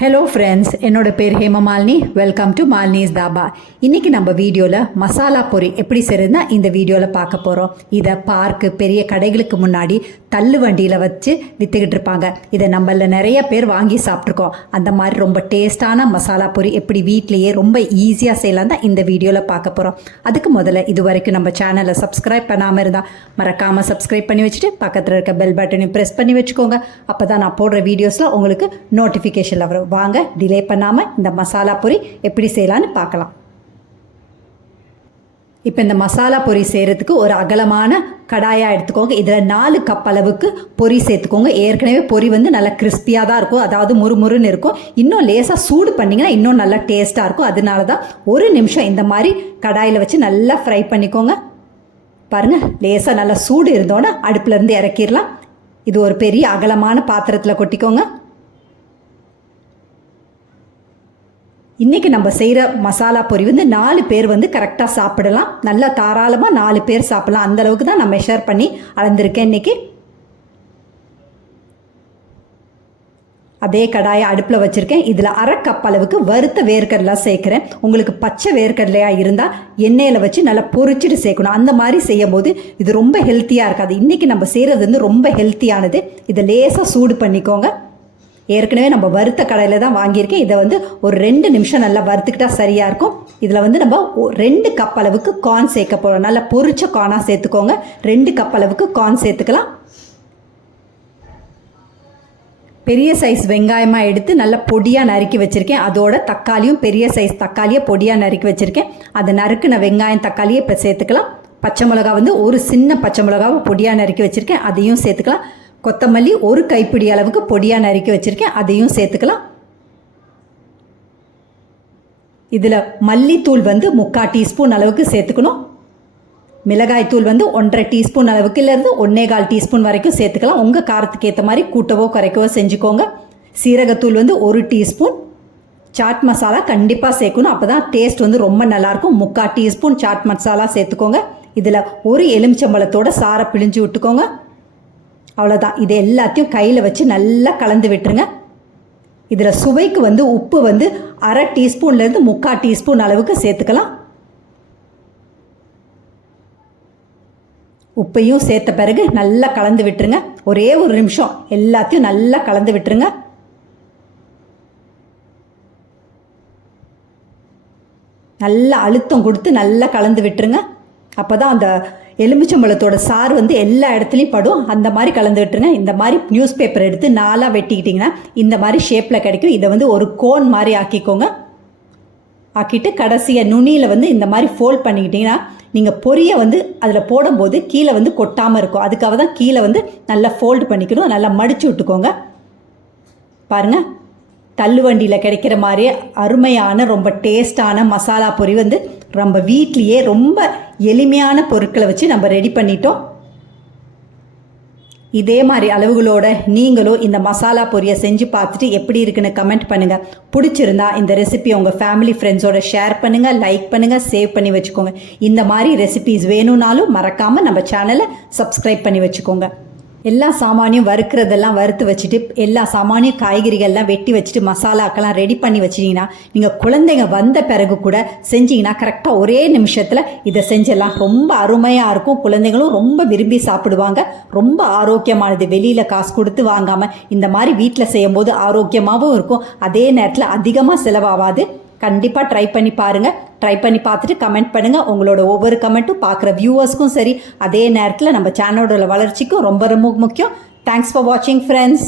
Hello friends என்னோட பேர் Hemamalini welcome to Malini's dhaba. இன்றைக்கி நம்ம வீடியோவில் மசாலா பொரி எப்படி செய்யறதுன்னா இந்த வீடியோவில் பார்க்க போகிறோம் இதை பார்க்கு பெரிய கடைகளுக்கு முன்னாடி தள்ளு வண்டியில் வச்சு விற்றுக்கிட்டு இருப்பாங்க. இதை நம்மள நிறைய பேர் வாங்கி சாப்பிட்ருக்கோம் அந்த மாதிரி ரொம்ப டேஸ்டான மசாலா பொரி எப்படி வீட்லேயே ரொம்ப ஈஸியாக செய்யலாம் தான் இந்த வீடியோவில் பார்க்க போகிறோம் அதுக்கு முதல்ல இது வரைக்கும் நம்ம சேனலை சப்ஸ்கிரைப் பண்ணாமல் இருந்தால் மறக்காமல் சப்ஸ்கிரைப் பண்ணி வச்சுட்டு பக்கத்தில் இருக்க பெல் பட்டனையும் ப்ரெஸ் பண்ணி வச்சுக்கோங்க. அப்போ தான் நான் போடுற வீடியோஸில் உங்களுக்கு நோட்டிஃபிகேஷனில் வரும். வாங்க டிலே பண்ணாமல் இந்த மசாலா பொரி எப்படி செய்யலான்னு பார்க்கலாம். இப்போ இந்த மசாலா பொரி செய்கிறதுக்கு ஒரு அகலமான கடாயாக எடுத்துக்கோங்க. இதில் நாலு கப் அளவுக்கு பொரி சேர்த்துக்கோங்க. ஏற்கனவே பொரி வந்து நல்லா கிறிஸ்பியாக தான் இருக்கும். அதாவது முறுமுறுன்னு இருக்கும். இன்னும் லேசாக சூடு பண்ணிங்கன்னா இன்னும் நல்லா டேஸ்ட்டாக இருக்கும். அதனால தான் ஒரு நிமிஷம் இந்த மாதிரி கடாயில் வச்சு நல்லா ஃப்ரை பண்ணிக்கோங்க. பாருங்கள் லேசாக நல்லா சூடு இருந்தோன்னே அடுப்புலேருந்து இறக்கிடலாம். இது ஒரு பெரிய அகலமான பாத்திரத்தில் கொட்டிக்கோங்க. இன்றைக்கி நம்ம செய்கிற மசாலா பொரி வந்து நாலு பேர் வந்து கரெக்டாக சாப்பிடலாம். நல்லா தாராளமாக நாலு பேர் சாப்பிடலாம். அந்த அளவுக்கு தான் நான் மெஷர் பண்ணி அளந்திருக்கேன் இன்றைக்கி அதே கடாயை அடுப்பில் வச்சுருக்கேன். இதில் அரை கப் அளவுக்கு வறுத்த வேர்க்கடலாம் சேர்க்குறேன். உங்களுக்கு பச்சை வேர்க்கடலையாக இருந்தால் எண்ணெயில் வச்சு நல்லா பொரிச்சிட்டு சேர்க்கணும். அந்த மாதிரி செய்யும் போது இது ரொம்ப ஹெல்த்தியாக இருக்காது. இன்றைக்கி நம்ம செய்கிறது வந்து ரொம்ப ஹெல்த்தியானது இதை லேசாக சூடு பண்ணிக்கோங்க. ஏற்கனவே நம்ம வறுத்த கடையில் தான் வாங்கியிருக்கேன். இதை வந்து ஒரு ரெண்டு நிமிஷம் நல்லா வறுத்துக்கிட்டா சரியாக இருக்கும். இதில் வந்து நம்ம ஒ- ரெண்டு கப் அளவுக்கு கார்ன் சேர்க்க போகிறோம் நல்லா பொரிச்ச கார்னாக சேர்த்துக்கோங்க. ரெண்டு கப் அளவுக்கு கார்ன் சேர்த்துக்கலாம். பெரிய சைஸ் வெங்காயமாக எடுத்து நல்லா பொடியாக நறுக்கி வச்சுருக்கேன். அதோட தக்காளியும் பெரிய சைஸ் தக்காளியை பொடியாக நறுக்கி வச்சுருக்கேன். அதை நறுக்குன வெங்காயம் தக்காளியை இப்போ சேர்த்துக்கலாம். பச்சை மிளகா வந்து ஒரு சின்ன பச்சை மிளகாவை பொடியாக நறுக்கி வச்சுருக்கேன். அதையும் சேர்த்துக்கலாம். கொத்தமல்லி ஒரு கைப்பிடி அளவுக்கு பொடியாக நறுக்கி வச்சுருக்கேன். அதையும் சேர்த்துக்கலாம். இதில் மல்லித்தூள் வந்து முக்கால் டீஸ்பூன் அளவுக்கு சேர்த்துக்கணும். மிளகாய்த்தூள் வந்து ஒன்றரை டீஸ்பூன் அளவுக்குலேருந்து ஒன்றே ஒன்னே கால் டீஸ்பூன் வரைக்கும் சேர்த்துக்கலாம். உங்கள் காரத்துக்கு ஏற்ற மாதிரி கூட்டவோ குறைக்கவோ செஞ்சுக்கோங்க. சீரகத்தூள் வந்து ஒரு டீஸ்பூன். சாட் மசாலா கண்டிப்பாக சேர்க்கணும். அப்போ தான் டேஸ்ட் வந்து ரொம்ப நல்லாயிருக்கும். முக்கால் டீஸ்பூன் சாட் மசாலா சேர்த்துக்கோங்க. இதில் ஒரு எலுமிச்சம்பழத்தோட சாரை பிழிஞ்சு விட்டுக்கோங்க. அவ்வளோதான் இது எல்லாத்தையும் கையில் வச்சு நல்லா கலந்து விட்டுருங்க. இதில் சுவைக்கு வந்து உப்பு வந்து அரை டீஸ்பூன்லேருந்து முக்கால் டீஸ்பூன் அளவுக்கு சேர்த்துக்கலாம். உப்பையும் சேர்த்த பிறகு நல்லா கலந்து விட்டுருங்க. ஒரே ஒரு நிமிஷம். எல்லாத்தையும் நல்லா கலந்து விட்டுருங்க. நல்லா அழுத்தம் கொடுத்து நல்லா கலந்து விட்டுருங்க. அப்போ தான் அந்த எலுமிச்சம்பழத்தோட சாறு வந்து எல்லா இடத்துலையும் படும். அந்த மாதிரி கலந்து விட்டுருங்க இந்த மாதிரி நியூஸ் பேப்பர் எடுத்து நாலாக வெட்டிக்கிட்டிங்கன்னா இந்த மாதிரி ஷேப்பில் கிடைக்கும். இதை வந்து ஒரு கோன் மாதிரி ஆக்கிக்கோங்க. ஆக்கிட்டு கடைசியாக நுனியில் வந்து இந்த மாதிரி ஃபோல்ட் பண்ணிக்கிட்டிங்கன்னா நீங்கள் பொரியை வந்து அதில் போடும்போது கீழே வந்து கொட்டாமல் இருக்கும். அதுக்காக தான் கீழே வந்து நல்லா ஃபோல்டு பண்ணிக்கணும். நல்லா மடித்து விட்டுக்கோங்க. பாருங்கள் தள்ளுவண்டியில் கிடைக்கிற மாதிரி அருமையான ரொம்ப டேஸ்டான மசாலா பொரி வந்து நம்ம வீட்லேயே ரொம்ப எளிமையான பொருட்களை வச்சு நம்ம ரெடி பண்ணிட்டோம். இதே மாதிரி அளவுகளோட நீங்களும் இந்த மசாலா பொரியை செஞ்சு பார்த்துட்டு எப்படி இருக்குன்னு கமெண்ட் பண்ணுங்கள் பிடிச்சிருந்தா இந்த ரெசிபி உங்கள் ஃபேமிலி ஃப்ரெண்ட்ஸோட ஷேர் பண்ணுங்கள் லைக் பண்ணுங்கள் சேவ் பண்ணி வச்சுக்கோங்க. இந்த மாதிரி ரெசிபிஸ் வேணும்னாலும் மறக்காமல் நம்ம சேனலை சப்ஸ்கிரைப் பண்ணி வச்சுக்கோங்க. எல்லா சாமானியும் வறுக்கிறதெல்லாம் வறுத்து வச்சுட்டு எல்லா சாமானியும் காய்கறிகள்லாம் வெட்டி வச்சுட்டு மசாலாக்கெல்லாம் ரெடி பண்ணி வச்சிட்டிங்கன்னா நீங்கள் குழந்தைங்க வந்த பிறகு கூட செஞ்சீங்கன்னா கரெக்டாக ஒரே நிமிஷத்தில் இதை செஞ்சிடலாம் ரொம்ப அருமையாக இருக்கும். குழந்தைங்களும் ரொம்ப விரும்பி சாப்பிடுவாங்க. ரொம்ப ஆரோக்கியமானது. வெளியில் காசு கொடுத்து வாங்காமல் இந்த மாதிரி வீட்டில் செய்யும்போது ஆரோக்கியமாகவும் இருக்கும். அதே நேரத்தில் அதிகமாக செலவாகாது கண்டிப்பாக ட்ரை பண்ணி பாருங்கள் ட்ரை பண்ணி பார்த்துட்டு கமெண்ட் பண்ணுங்கள் உங்களோட ஒவ்வொரு கமெண்ட்டும் பார்க்குற வியூவர்ஸ்க்கும் சரி அதே நேரத்தில் நம்ம சேனலோட வளர்ச்சிக்கும் ரொம்ப ரொம்ப முக்கியம். தேங்க்ஸ் ஃபார் வாட்சிங் ஃப்ரெண்ட்ஸ்